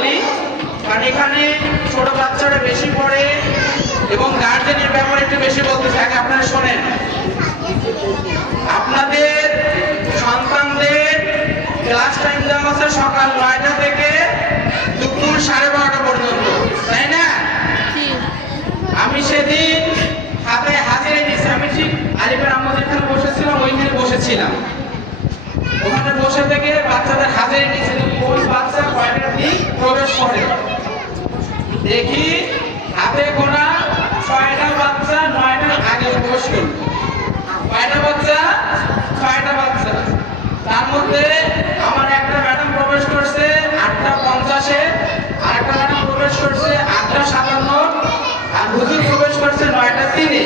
বলি, কারণ এখানে ছোট বাচ্চারা বেশি পড়ে এবং গার্জেনের ব্যাপারে একটু বেশি বলতে চাই। আগে আপনারা শোনেন, আপনাদের সন্তানদের ক্লাস টাইম দেওয়া আছে সকাল 9টা থেকে দুপুর 12:30 পর্যন্ত, তাই না? আমি সেদিন হাতে হাজিরা দিয়েছি। আমি ঠিক আলিফের আম্মা যেখানে বসেছিলাম ওইখানে বসেছিলাম। ওখানে বসে থেকে বাচ্চাদের হাজিরা দিয়েছি কোন বাচ্চা কয়টার দিক প্রবেশ করে। দেখি হাতে গোনা 6টা বাচ্চা 9টার আগে প্রবেশ করল। কয়টা বাচ্চা? 6টা বাচ্চা। তার মধ্যে আমার একটা ম্যাডাম প্রবেশ করছে 8:50-এ, আর একটা ম্যাডাম প্রবেশ করছে 8:57, আর হুজুর প্রবেশ করছে 9:03-এ।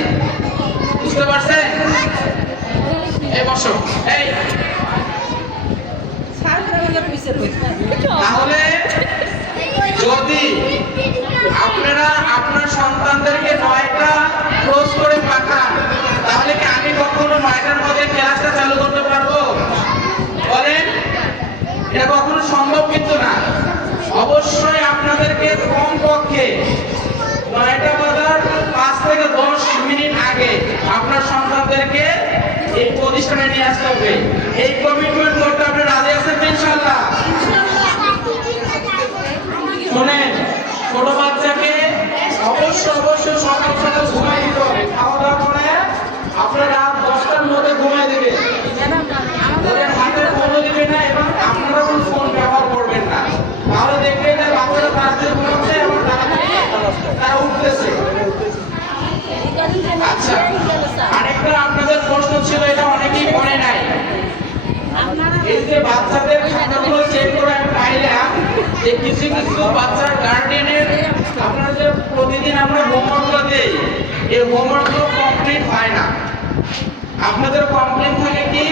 বুঝতে পারছেন? এই বসো। এই তাহলে যদি আপনারা আপনার সন্তানদেরকে 9টা ক্লোজ করে পাঠান, তাহলে কি আমি কখনো 9টার মধ্যে ক্লাসটা চালু করতে পারবো? বলেন, এটা কখনো সম্ভব কিন্তু না। অবশ্যই আপনাদেরকে কমপক্ষে 9টা বাজার 5 থেকে 10 মিনিট আগে আপনার সন্তানদেরকে এই প্রতিষ্ঠানে নিয়ে আসতে হবে। এই কমিটমেন্ট করতে আপনি রাজি আছেন ইনশাআল্লাহ? শোনেন, ছোট বাচ্চাকে অবশ্যই সকাল সকাল ঘুমাই দিতে হবে। খাওয়া দাওয়া করে আপনার রাত 10টার মধ্যে ঘুমাই দিবে। ওদের হাতে ফোনও দিবে না এবং আপনারা কোনো ফোন ব্যবহার করবেন না। তাহলে দেখবে যে বাচ্চারা তাড়াতাড়ি ঘুমাচ্ছে এবং তারা উঠতেছে। আচ্ছা, আরেকটা আপনাদের প্রশ্ন ছিল, এটা অনেকেই করে নাই। এই যে বাচ্চাদের খাতাগুলো চেক করে আমি পাইলাম যে কিছু কিছু বাচ্চার গার্ডিয়ানের আপনারা যে প্রতিদিন আমরা হোমওয়ার্কগুলো দেই, এই হোমওয়ার্কগুলো কমপ্লিট হয় না। আপনাদের কমপ্লিট থাকে কি